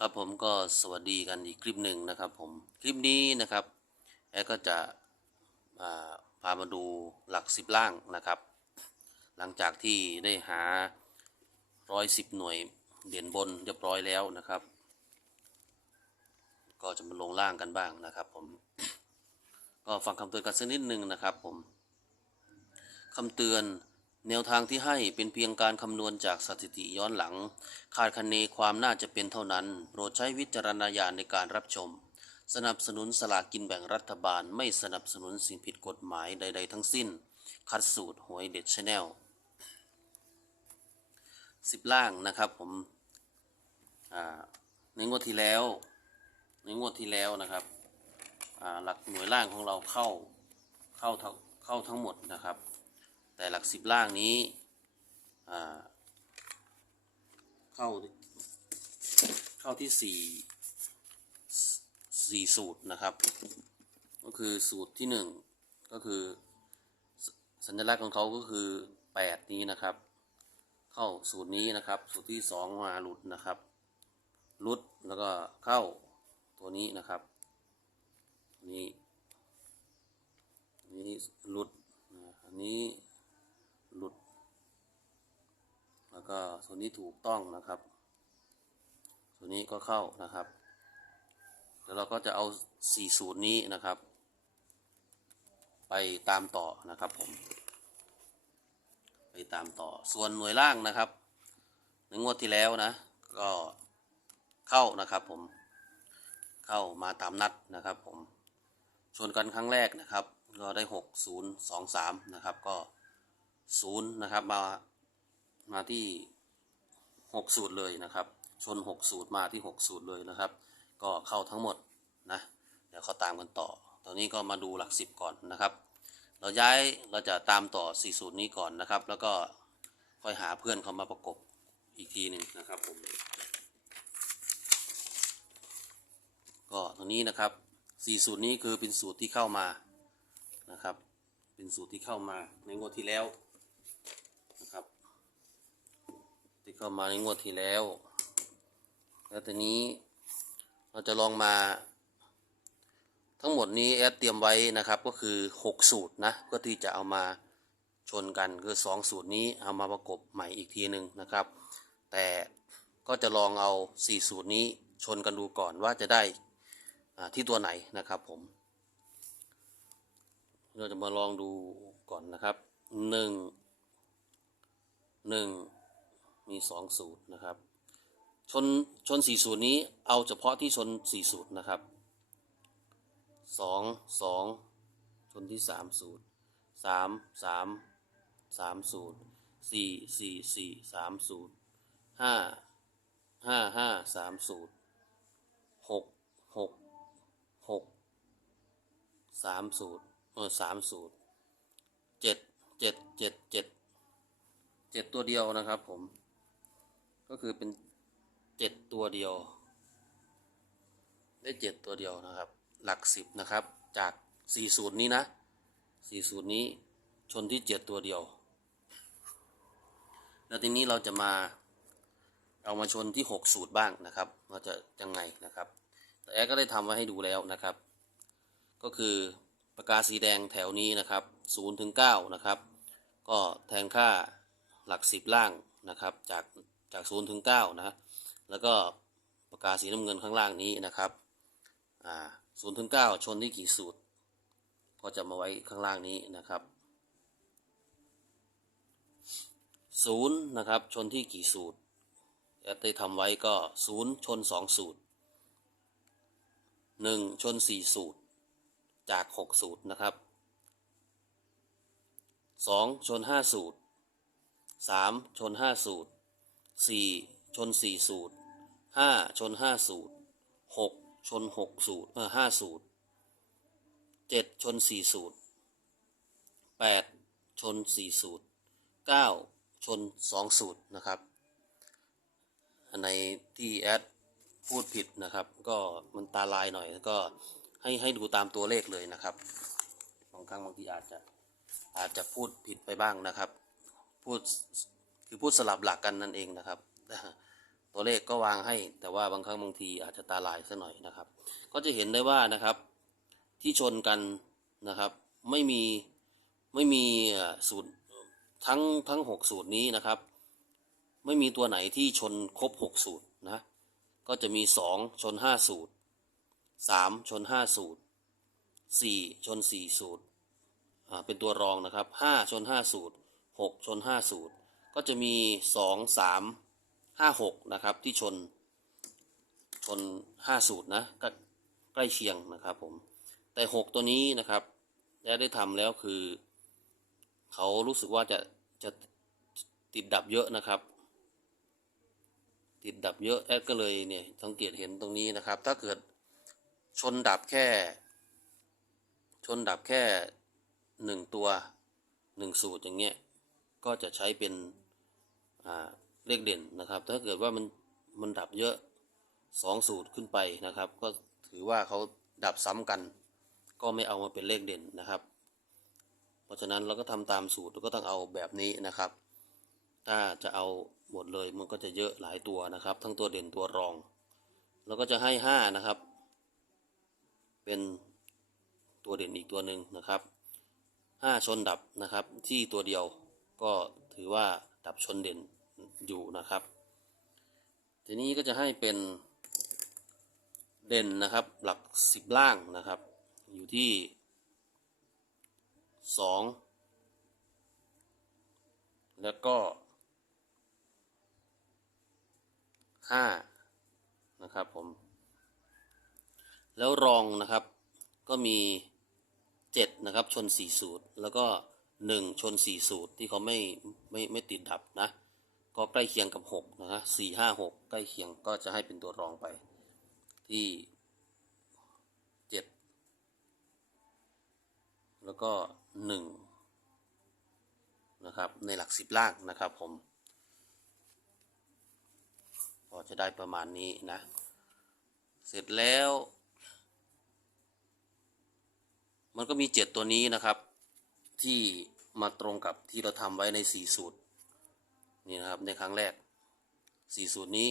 ครับผมก็สวัสดีกันอีกคลิปหนึ่งนะครับผมคลิปนี้นะครับแอก็จะาพามาดูหลักสิบล่างนะครับ หลังจากที่ได้หาร้อยสิบหน่วยเด่นบนเรียบร้อยแล้วนะครับ ก็จะมาลงล่างกันบ้างนะครับผมก็ฟังคำเตือนกันสักนิดหนึ่งนะครับผมคำเตือน แนวทางที่ให้เป็นเพียงการคำนวณจากสถิติย้อนหลัง คาดคะเนความน่าจะเป็นเท่านั้น โปรดใช้วิจารณญาณในการรับชม สนับสนุนสลากกินแบ่งรัฐบาล ไม่สนับสนุนสิ่งผิดกฎหมายใด ๆ ทั้งสิ้น คัดสูตรหวยเด็ดชแนลสิบล่างนะครับผมในงวดที่แล้ว ในงวดที่แล้วนะครับหลักหน่วยล่างของเราเข้าเข้าเข้าทั้งหมดนะครับ แต่หลักสิบล่างนี้เข้าเข้าที่สี่สี่สูตรนะครับ ก็คือสูตรที่หนึ่งก็คือสัญลักษณ์ของเขาก็คือแปดนี้นะครับ เข้าสูตรนี้นะครับ สูตรที่สองมาหลุดนะครับหลุดแล้วก็เข้าตัวนี้นะครับนี่นี่หลุดอันนี้หลุด แล้วก็ ส่วนนี้ถูกต้องนะครับ ส่วนนี้ก็เข้านะครับแล้วเราก็จะเอาสี่สูตรนี้นะครับ ไปตามต่อนะครับผม ไปตามต่อส่วนหน่วยล่างนะครับในงวดที่แล้วนะ ก็เข้านะครับผมเข้ามาตามนัดนะครับผมชวนกันครั้งแรกนะครับ ก็ได้หกศูนย์สองสามนะครับก็ศูนย์นะครับมามาที่ หกสูตรเลยนะครับชนหกสูตรมาที่หกสูตรเลยนะครับ ก็เข้าทั้งหมดนะเดี๋ยวเขาตามกันต่อ ตอนนี้ก็มาดูหลักสิบก่อนนะครับ เราย้ายเราจะตามต่อสี่สูตรนี้ก่อนนะครับ แล้วก็ค่อยหาเพื่อนเขามาประกบอีกทีหนึ่งนะครับผมก็ตรงนี้นะครับสี่สูตรนี้คือเป็นสูตรที่เข้ามานะครับ เป็นสูตรที่เข้ามาในงวดที่แล้วนะครับ ที่เข้ามาในงวดที่แล้ว แล้วทีนี้เราจะลองมา ทั้งหมดนี้แอดเตรียมไว้นะครับก็คือ 6 สูตรนะเพื่อที่จะเอามาชนกันคือ 2 สูตรนี้เอามาประกบใหม่อีกทีหนึ่งนะครับ แต่ก็จะลองเอา 4 สูตรนี้ชนกันดูก่อนว่าจะได้ที่ตัวไหนนะครับผม เราจะมาลองดูก่อนนะครับหนึ่งหนึ่ง มีสองสูตรนะครับ ชนชนสี่สูตรนี้เอาเฉพาะที่ชนสี่สูตรนะครับสองสองชนที่สามสูตรสามสามสามสูตรสี่สี่สี่สามสูตรห้าห้าห้าสามสูตรหกหกหกสามสูตรเออสามสูตรเจ็ดเจ็ดเจ็ดเจ็ดเจ็ดตัวเดียวนะครับผม ก็คือเป็นเจ็ดตัวเดียว ได้เจ็ดตัวเดียวนะครับ หลักสิบนะครับ จากสี่สูตรนี้นะสี่สูตรนี้ชนที่เจ็ดตัวเดียว แล้วทีนี้เราจะมาเอามาชนที่หกสูตรบ้างนะครับว่าจะยังไงนะครับ แต่แอก็ได้ทำไว้ให้ดูแล้วนะครับ ก็คือปากกาสีแดงแถวนี้นะครับศูนย์ถึงเก้านะครับ ก็แทนค่าหลักสิบล่างนะครับ จาก จากศูนย์ถึงเก้านะแล้วก็ปากกาสีน้ำเงินข้างล่างนี้นะครับอ่าศูนย์ถึงเก้าชนที่กี่สูตร ก็จะมาไว้ข้างล่างนี้นะครับศูนย์นะครับชนที่กี่สูตรแอดได้ทำไว้ก็ศูนย์ชนสองสูตรหนึ่งชนสี่สูตร จากหกสูตรนะครับสองชนห้าสูตรสามชนห้าสูตร สี่ชนสี่สูตรห้าชนห้าสูตรหกชนหกสูตรเออห้าสูตรเจ็ดชนสี่สูตรแปดชนสี่สูตรเก้าชนสองสูตรนะครับ อันในที่แอดพูดผิดนะครับ ก็มันตาลายหน่อยก็ให้ให้ดูตามตัวเลขเลยนะครับบางครั้งบางทีอาจจะอาจจะพูดผิดไปบ้างนะครับ พูด คือพูดสลับหลักกันนั่นเองนะครับ ตัวเลขก็วางให้ แต่ว่าบางครั้งบางทีอาจจะตาลายสักหน่อยนะครับ ก็จะเห็นได้ว่านะครับที่ชนกันนะครับ ไม่มีไม่มีสูตรทั้งทั้งหกสูตรนี้นะครับ ไม่มีตัวไหนที่ชนครบหกสูตรนะก็จะมีสองชนห้าสูตรสามชนห้าสูตรสี่ชนสี่สูตรเป็นตัวรองนะครับห้าชนห้าสูตรหกชนห้าสูตร ก็จะมีสองสามห้าหกนะครับ ที่ชน ชนห้าสูตรนะก็ใกล้เคียงนะครับผม แต่หกตัวนี้นะครับแอดได้ทำแล้วคือ เขารู้สึกว่าจะจะติดดับเยอะนะครับ ติดดับเยอะแอดก็เลยเนี่ยสังเกตเห็นตรงนี้นะครับ ถ้าเกิดชนดับแค่ ชนดับแค่หนึ่งตัวหนึ่งสูตรอย่างเงี้ยก็จะใช้เป็น เลขเด่นนะครับ ถ้าเกิดว่ามันมันดับเยอะสองสูตรขึ้นไปนะครับ ก็ถือว่าเขาดับซ้ำกัน ก็ไม่เอามาเป็นเลขเด่นนะครับ เพราะฉะนั้นเราก็ทำตามสูตรก็ต้องเอาแบบนี้นะครับ ถ้าจะเอาหมดเลยมันก็จะเยอะหลายตัวนะครับ ทั้งตัวเด่นตัวรอง แล้วก็จะให้ห้านะครับ เป็นตัวเด่นอีกตัวหนึ่งนะครับห้าชนดับนะครับที่ตัวเดียวก็ถือว่าดับชนเด่น อยู่นะครับ ทีนี้ก็จะให้เป็นเด่นนะครับ หลักสิบล่างนะครับ อยู่ที่สองแล้วก็ห้านะครับผม แล้วรองนะครับ ก็มีเจ็ดนะครับ ชนสี่สูตร แล้วก็หนึ่งชนสี่สูตรที่เขาไม่ไม่ไม่ติดดับนะ ก็ใกล้เคียงกับหกนะฮะสี่ห้าหกใกล้เคียงก็จะให้เป็นตัวรองไปที่เจ็ดแล้วก็หนึ่งนะครับในหลักสิบล่างนะครับผมพอจะได้ประมาณนี้นะ เสร็จแล้ว มันก็มีเจ็ดตัวนี้นะครับ ที่มาตรงกับที่เราทำไว้ในสี่สูตร นี่นะครับในครั้งแรกสี่สูตรนี้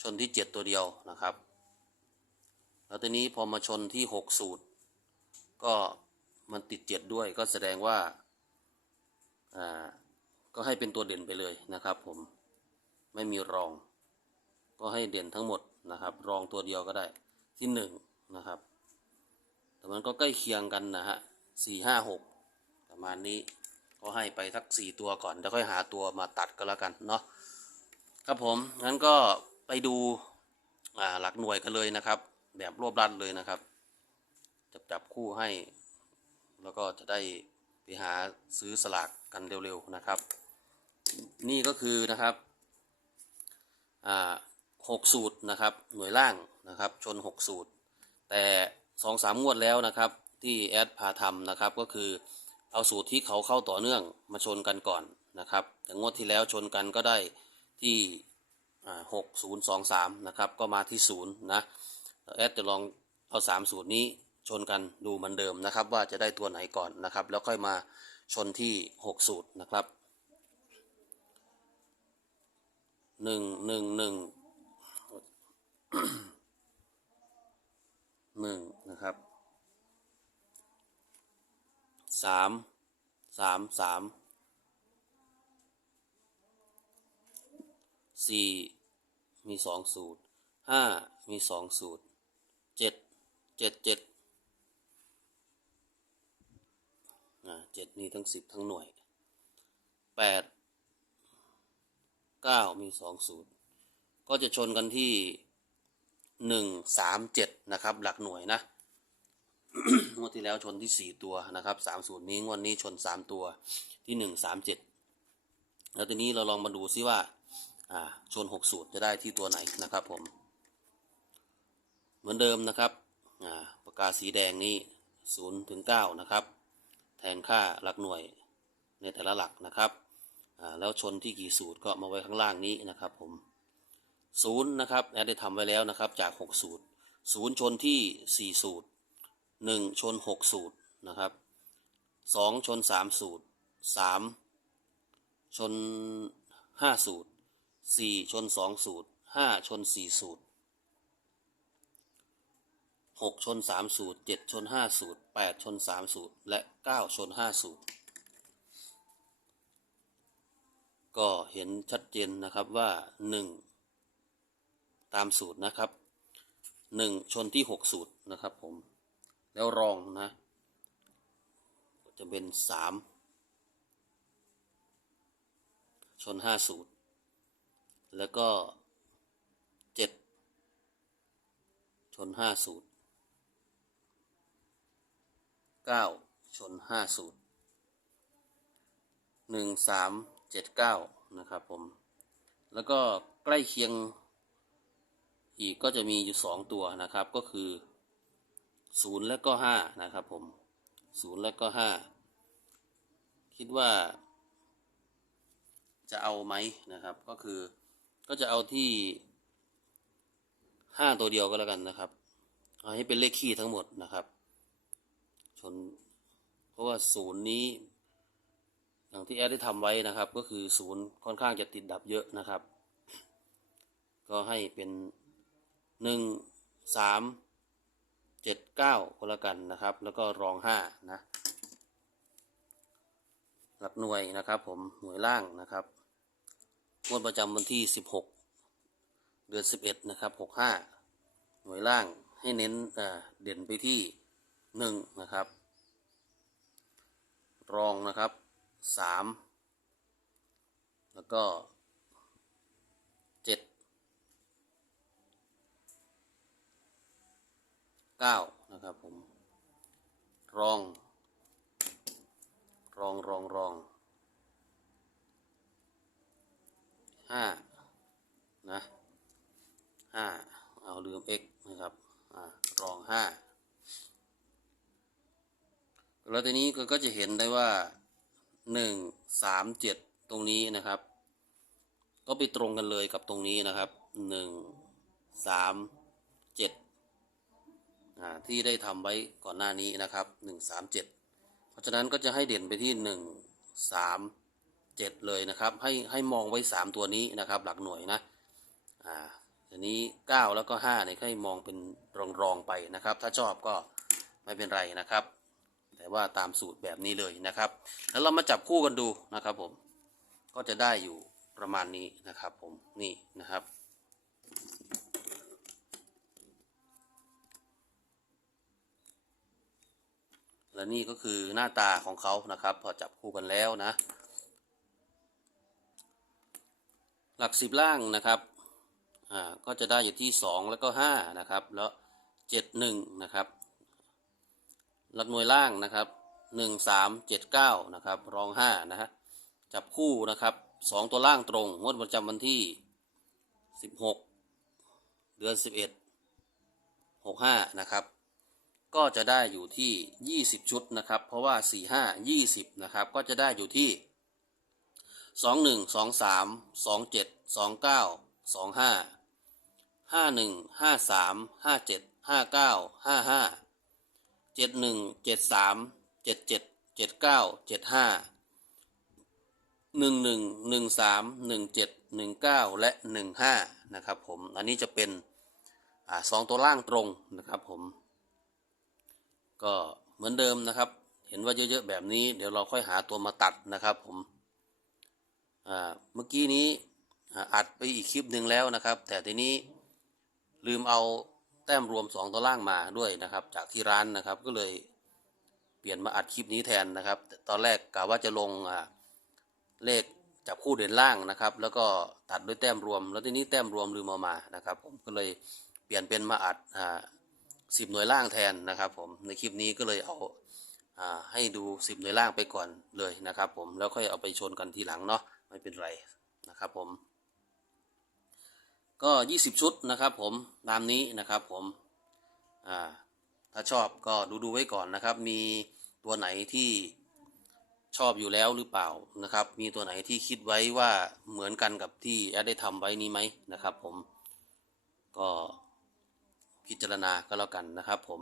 ชนที่เจ็ดตัวเดียวนะครับ แล้วทีนี้พอมาชนที่หกสูตร ก็มันติดเจ็ดด้วยก็แสดงว่าอ่าก็ให้เป็นตัวเด่นไปเลยนะครับผมไม่มีรอง ก็ให้เด่นทั้งหมดนะครับ รองตัวเดียวก็ได้ที่หนึ่งนะครับ แต่มันก็ใกล้เคียงกันนะฮะสี่ห้าหกประมาณนี้ ก็ให้ไปสักสี่ตัวก่อนแล้วค่อยหาตัวมาตัดก็แล้วกันเนาะครับผมงั้นก็ไปดูหลักหน่วยกันเลยนะครับ แบบรวบรัดเลยนะครับ จับจับคู่ให้ แล้วก็จะได้ไปหาซื้อสลากกันเร็วๆนะครับ นี่ก็คือนะครับหกสูตรนะครับ หน่วยล่างนะครับ ชนหกสูตร แต่สองสามงวดแล้วนะครับ ที่แอดพาทำนะครับก็คือ เอาสูตรที่เขาเข้าต่อเนื่องมาชนกันก่อนนะครับอย่างงวดที่แล้วชนกันก็ได้ที่หกศูนย์สองสามนะครับก็มาที่ศูนย์นะแอดจะลองเอาสามสูตรนี้ชนกันดูเหมือนเดิมนะครับ ว่าจะได้ตัวไหนก่อนนะครับ แล้วค่อยมาชนที่หกสูตรนะครับหนึ่งหนึ่งหนึ่งหนึ่งนะครับ สามสามสามสี่มีสองสูตรห้ามีสองสูตรเจ็ดเจ็ดเจ็ดอ่าเจ็ดนี่ทั้งสิบทั้งหน่วยแปดเก้ามีสองสูตร ก็จะชนกันที่หนึ่งสามเจ็ดนะครับ หลักหน่วยนะ งวดที่แล้วชนที่สี่ตัวนะครับสามสูตรนี้งวดนี้ชนสามตัวที่หนึ่งสามเจ็ดแล้วทีนี้เราลองมาดูซิว่าอ่าชนหกสูตรจะได้ที่ตัวไหนนะครับผม เหมือนเดิมนะครับอ่าปากกาสีแดงนี้ศูนย์ถึงเก้านะครับ แทนค่าหลักหน่วยในแต่ละหลักนะครับอ่าแล้วชนที่กี่สูตรก็มาไว้ข้างล่างนี้นะครับผมศูนย์นะครับแอดได้ทำไว้แล้วนะครับจากหกสูตรศูนย์ชนที่สี่สูตร หนึ่งชนหกสูตรนะครับสองชนสามสูตรสามชนห้าสูตรสี่ชนสองสูตรห้าชนสี่สูตรหกชนสามสูตรเจ็ดชนห้าสูตรแปดชนสามสูตร และเก้าชนห้าสูตร ก็เห็นชัดเจนนะครับว่าหนึ่งตามสูตรนะครับหนึ่งชนที่หกสูตรนะครับผม แล้วรองนะ จะเป็นสามชนห้าสูตร แล้วก็เจ็ดชนห้าสูตรเก้าชนห้าสูตรหนึ่งสามเจ็ดเก้านะครับผม แล้วก็ใกล้เคียงอีกก็จะมีอยู่สองตัวนะครับก็คือ ศูนย์และก็ห้านะครับผมศูนย์และก็ห้าคิดว่า จะเอาไหมนะครับ ก็คือก็จะเอาที่ห้าตัวเดียวก็แล้วกันนะครับเอาให้เป็นเลขคี่ทั้งหมดนะครับ ชน เพราะว่าศูนย์นี้ อย่างที่แอดได้ทำไว้นะครับ ก็คือศูนย์ค่อนข้างจะติดดับเยอะนะครับ ก็ให้เป็นหนึ่งสาม เจ็ดเก้าก็แล้วกันนะครับ แล้วก็รองห้านะหลักหน่วยนะครับ ผมหน่วยล่างนะครับงวดประจำวันที่16เดือน11นะครับ65หน่วยล่างให้เน้นเด่นไปที่1นะครับ รองนะครับ3แล้วก็ 7 9นะครับผม รอง รองรองรองห้านะห้าเอาลืม x นะครับอ่ารองห้าแล้วทีนี้ก็จะเห็นได้ว่าหนึ่งสามเจ็ดตรงนี้นะครับ ก็ไปตรงกันเลยกับตรงนี้นะครับหนึ่งสาม ที่ได้ทำไว้ก่อนหน้านี้นะครับหนึ่งสามเจ็ดเพราะฉะนั้นก็จะให้เด่นไปที่หนึ่งสามเจ็ดเลยนะครับ ให้ให้มองไว้สามตัวนี้นะครับ หลักหน่วยนะอ่าทีนี้เก้าแล้วก็ห้าเนี่ยให้มองเป็นรองรองไปนะครับ ถ้าชอบก็ไม่เป็นไรนะครับ แต่ว่าตามสูตรแบบนี้เลยนะครับ แล้วเรามาจับคู่กันดูนะครับผมก็จะได้อยู่ประมาณนี้นะครับผมนี่นะครับ และนี่ก็คือหน้าตาของเขานะครับ พอจับคู่กันแล้วนะ หลักสิบล่างนะครับอ่าก็จะได้อยู่ที่สองแล้วก็ห้านะครับ แล้วเจ็ดหนึ่งนะครับหลักหน่วยล่างนะครับหนึ่งสามเจ็ดเก้านะครับ รองห้านะฮะจับคู่นะครับสองตัวล่างตรงงวดประจำวันที่สิบหกเดือนสิบเอ็ดหกห้านะครับ ก็จะได้อยู่ที่ 20 ชุดนะครับ เพราะว่า 4 5 20 นะครับ ก็จะได้อยู่ที่ 21 23 27 29 25 51 53 57 59 55 71 73 77 79 75 11 13 17 19 และ 15 นะครับผม อันนี้จะเป็นอสองตัวล่างตรงนะครับผม ก็เหมือนเดิมนะครับ เห็นว่าเยอะๆแบบนี้ เดี๋ยวเราค่อยหาตัวมาตัดนะครับผมเมื่อกี้นี้อัดไปอีกคลิปหนึ่งแล้วนะครับ แต่ทีนี้ลืมเอาแต้มรวมสองตัวล่างมาด้วยนะครับ จากที่ร้านนะครับก็เลยเปลี่ยนมาอัดคลิปนี้แทนนะครับ ตอนแรกกะว่าจะลงเลขจับคู่เด่นล่างนะครับ แล้วก็ตัดด้วยแต้มรวม แล้วทีนี้แต้มรวมลืมเอามานะครับ ผมก็เลยเปลี่ยนเป็นมาอัด อ่าสิบหน่วยล่างแทนนะครับผมในคลิปนี้ก็เลยเอาให้ดูสิบหน่วยล่างไปก่อนเลยนะครับ ผมแล้วค่อยเอาไปชนกันทีหลังเนาะไม่เป็นไรนะครับผม ก็ยี่สิบชุดนะครับ ผมตามนี้นะครับผมถ้าชอบก็ดูดูไว้ก่อนนะครับ มีตัวไหนที่ชอบอยู่แล้วหรือเปล่านะครับ มีตัวไหนที่คิดไว้ว่าเหมือนกันกับที่แอดได้ทำไว้นี้ไหมนะครับ ผมก็ พิจารณาก็แล้วกันนะครับผม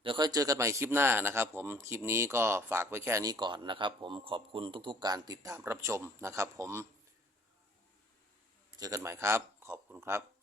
เดี๋ยวค่อยเจอกันใหม่คลิปหน้านะครับ ผม คลิปนี้ก็ฝากไว้แค่นี้ก่อนนะครับ ผมขอบคุณทุกๆ การติดตามรับชมนะครับ ผม เจอกันใหม่ครับ ขอบคุณครับ